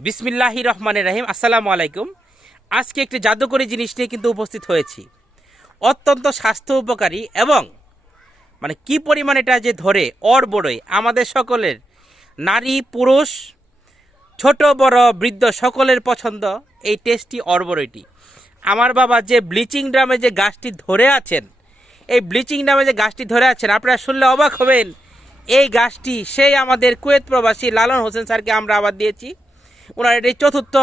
বিসমিল্লাহি রহমানের রাহিম, আসসালামু আলাইকুম। আজকে একটি জাদুকরী জিনিস নিয়ে কিন্তু উপস্থিত হয়েছি। অত্যন্ত স্বাস্থ্য উপকারী এবং মানে কি পরিমাণ এটা যে ধরে, অর বড়ই, আমাদের সকলের, নারী, পুরুষ, ছোট, বড়, বৃদ্ধ সকলের পছন্দ, এই টেস্টি অরবরইটি আমার বাবা যে ব্লিচিং ড্রামে যে গাছটি ধরে আছেন, এই ব্লিচিং ড্রামে যে গাছটি ধরে আছেন, আপনারা শুনলে অবাক হবেন, এই গাছটি, সেই আমাদের কুয়েত প্রবাসী লালন হোসেন স্যারকে আমরা আবার দিয়েছি। ওনার এটি চতুর্থ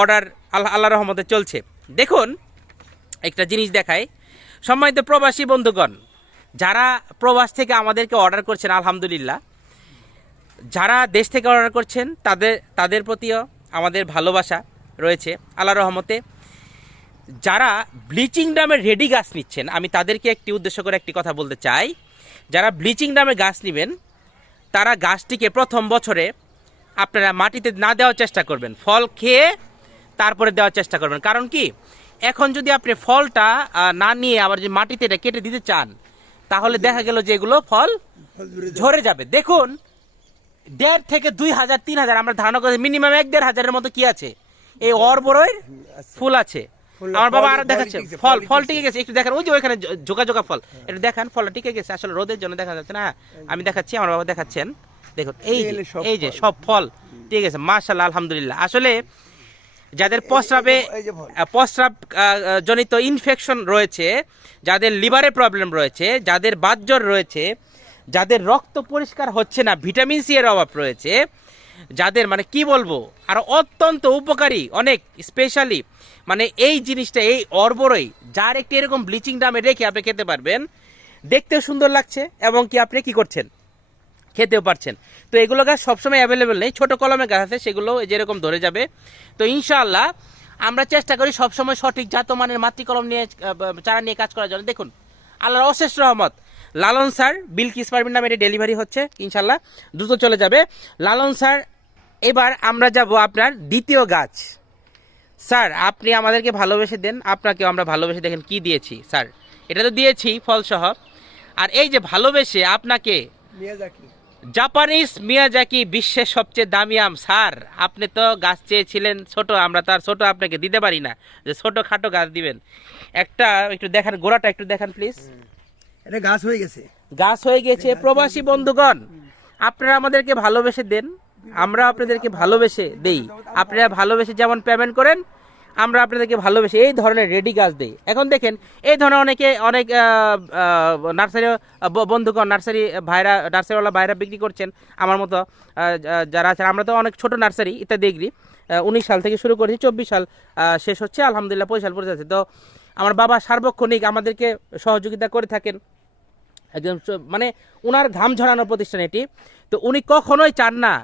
অর্ডার আল্লাহ আল্লাহ রহমতে চলছে। দেখুন, একটা জিনিস দেখায় সম্মানিত প্রবাসী বন্ধুগণ, যারা প্রবাস থেকে আমাদেরকে অর্ডার করছেন, আলহামদুলিল্লাহ। যারা দেশ থেকে অর্ডার করছেন, তাদের তাদের প্রতিও আমাদের ভালোবাসা রয়েছে আল্লাহ রহমতে। যারা ব্লিচিং ডামের রেডি গাছ নিচ্ছেন, আমি তাদেরকে একটি উদ্দেশ্য করে একটি কথা বলতে চাই। যারা ব্লিচিং ডামের গাছ নেবেন, তারা গাছটিকে প্রথম বছরে আপনারা মাটিতে না দেওয়ার চেষ্টা করবেন। ফল খেয়ে তারপরে দেওয়ার চেষ্টা করবেন। কারণ কি? এখন যদি আপনি ফলটা না নিয়ে আবার যে মাটিতে এটা কেটে দিতে চান তাহলে দেখা গেল যে এগুলো ফল ঝরে যাবে। দেখুন দেড় থেকে দুই হাজার তিন হাজার আমরা ধারণা করি মিনিমাম এক দেড় হাজারের মতো কি আছে? এই অরবরই ফুল আছে। আমার বাবা ফল- আরও ফল দেখাচ্ছে ফল ফল ফল টিকে গেছে। একটু দেখেন ওই যে ওইখানে জোকা জোকা ফল। এটা দেখান ফলটা টিকে গেছে। আসলে রোদের জন্য দেখা যাচ্ছে না। আমি দেখাচ্ছি আমার বাবা দেখাচ্ছেন। দেখুন এই যে সব এই যে সব ফল ঠিক আছে মাশাল্লাহ আলহামদুলিল্লাহ। আসলে যাদের প্রস্রাবে প্রস্রাব জনিত ইনফেকশন রয়েছে যাদের লিভারে প্রবলেম রয়েছে যাদের বাতজ্বর রয়েছে যাদের রক্ত পরিষ্কার হচ্ছে না ভিটামিন সি এর অভাব রয়েছে যাদের মানে কি বলব আর অত্যন্ত উপকারী অনেক স্পেশালি মানে এই জিনিসটা এই অর্বরই যার একটি এরকম ব্লিচিং ডামে রেখে আপনি খেতে পারবেন দেখতেও সুন্দর লাগছে এবং কি আপনি কি করছেন? খেতেও পারছেন। তো এগুলো গাছ সবসময় অ্যাভেলেবেল নেই। ছোট কলমে গাছ আছে, সেগুলো যেরকম ধরে যাবে। তো ইনশাআল্লাহ আমরা চেষ্টা করি সবসময় সঠিক জাতমানের মাতৃ কলম নিয়ে চারা নিয়ে কাজ করার জন্য। দেখুন, আল্লাহর অশেষ রহমত, লালন স্যার বিলকিস পারবিন নামে এটি ডেলিভারি হচ্ছে ইনশাল্লাহ দ্রুত চলে যাবে। লালন স্যার এবার আমরা যাব আপনার দ্বিতীয় গাছ। স্যার, আপনি আমাদেরকে ভালোবেসে দেন, আপনাকেও আমরা ভালোবেসে দেখেন কি দিয়েছি, স্যার। এটা তো দিয়েছি, ফলসহ। আর এই যে ভালোবেসে আপনাকে জাপানিজ মিয়াজাকি বিশ্বের সবচেয়ে দামি আম স্যার। আপনি তো গাছ চেয়েছিলেন ছোট আমরা তার ছোট আপনাকে দিতে পারি না। যে ছোট খাটো গাছ দিবেন। একটা একটু দেখান গোড়াটা একটু দেখান প্লিজ এটা গাছ হয়ে গেছে। গাছ হয়ে গেছে প্রবাসী বন্ধুগণ। আপনারা আমাদেরকে ভালোবেসে দেন। আমরা আপনাদেরকে ভালোবেসে দেই। আপনারা ভালোবেসে যেমন পেমেন্ট করেন আমরা আপনাদেরকে ভালোবেসে এই ধরনের রেডি গাছ দিই। এখন দেখেন, এই ধরনের অনেকে, অনেক নার্সারি বন্ধুগণ, নার্সারি ভাইরা, নার্সারিওয়ালা ভাইরা বিক্রি করছেন। আমার মতো যারা আছেন, আমরা তো অনেক ছোট নার্সারি ইত্যাদি এগ্রি উনিশ সাল থেকে শুরু করেছি, চব্বিশ সাল শেষ হচ্ছে, আলহামদুলিল্লাহ পঁচিশ সাল পড়ে যাচ্ছে তো আমার বাবা সার্বক্ষণিক আমাদেরকে সহযোগিতা করে থাকেন। একজন মানে ওনার ঘাম ঝরানোর প্রতিষ্ঠান এটি। তো উনি কখনোই চান না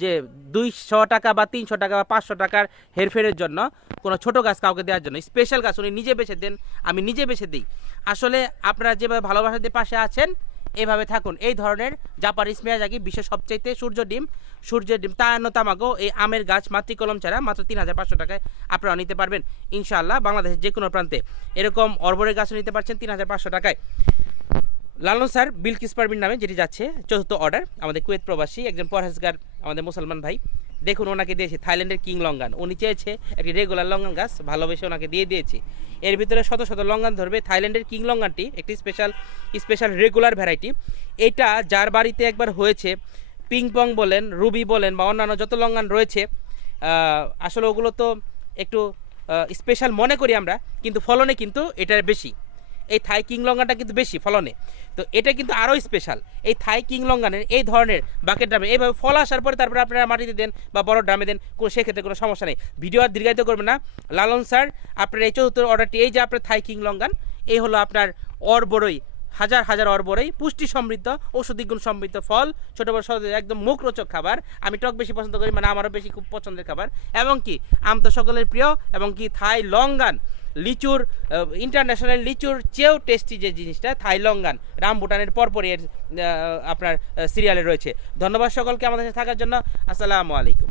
যে দুইশো টাকা বা তিনশো টাকা বা পাঁচশো টাকার হেরফেরের জন্য কোনো ছোট গাছ কাউকে দেওয়ার জন্য স্পেশাল গাছ উনি নিজে বেছে দেন, আমি নিজে বেছে দিই। আসলে আপনারা যেভাবে ভালোবাসা দিয়ে পাশে আছেন এইভাবে থাকুন। এই ধরনের জাপানিস মেয়াজাকি বিশ্বের সবচাইতে সূর্য ডিম সূর্যের ডিম তায়ান্ন তামাগো এই আমের গাছ মাতৃকলম ছাড়া মাত্র তিন হাজার পাঁচশো টাকায় আপনারা নিতে পারবেন। ইনশাআল্লাহ বাংলাদেশের যে কোনো প্রান্তে। এরকম অর্বরের গাছও নিতে পারছেন তিন হাজার পাঁচশো টাকায়। লালন স্যার বিলকিস পারবিন নামে যেটি যাচ্ছে, চতুর্থ অর্ডার আমাদের কুয়েত প্রবাসী, একজন পরহেজগার, আমাদের মুসলমান ভাই। দেখুন, ওনাকে দিয়েছে থাইল্যান্ডের কিং লঙ্গান। উনি চেয়েছে একটি রেগুলার লঙ্গান গাছ, ভালোবেসে ওনাকে দিয়ে দিয়েছি। এর ভিতরে শত শত লঙ্গান ধরবে থাইল্যান্ডের কিং লঙ্গানটি, একটি স্পেশাল স্পেশাল রেগুলার ভ্যারাইটি এটা যার বাড়িতে একবার হয়েছে পিং পং বলেন, রুবি বলেন, বা অন্যান্য যত লঙ্গান রয়েছে আসলে ওগুলো তো একটু স্পেশাল মনে করি আমরা, কিন্তু ফলনে কিন্তু এটার বেশি। এই থাই কিং লঙ্গানটা কিন্তু বেশি ফলনে। তো এটা কিন্তু আরও স্পেশাল এই থাই কিং লঙ্গানের এই ধরনের বাকেট ড্রামে এইভাবে ফল আসার পরে তারপরে আপনারা মাটিতে দেন বা বড় ড্রামে দেন, কোনো সেক্ষেত্রে কোনো সমস্যা নেই। ভিডিও আর দীর্ঘায়িত করবেন না। লালন স্যার, আপনার এই চতুর্থ অর্ডারটি এই যে আপনার থাই কিং লঙ্গান এই হলো আপনার অর বড়ই, হাজার হাজার অর্বরেই পুষ্টি সমৃদ্ধ, ঔষধি গুণ সমৃদ্ধ ফল, ছোটো বড় সহজে একদম মুখরোচক খাবার। আমি টক বেশি পছন্দ করি মানে আমারও বেশি খুব পছন্দের খাবার। এবং কি, আম তো সকলের প্রিয়, এবং কি থাই লঙ্গান লিচুর ইন্টারন্যাশনাল লিচুর চেয়েও টেস্টি যে জিনিসটা থাইলঙ্গান রামভুটানের পরপরই এর আপনার সিরিয়ালে রয়েছে। ধন্যবাদ সকলকে আমাদের সাথে থাকার জন্য। আসসালামু আলাইকুম।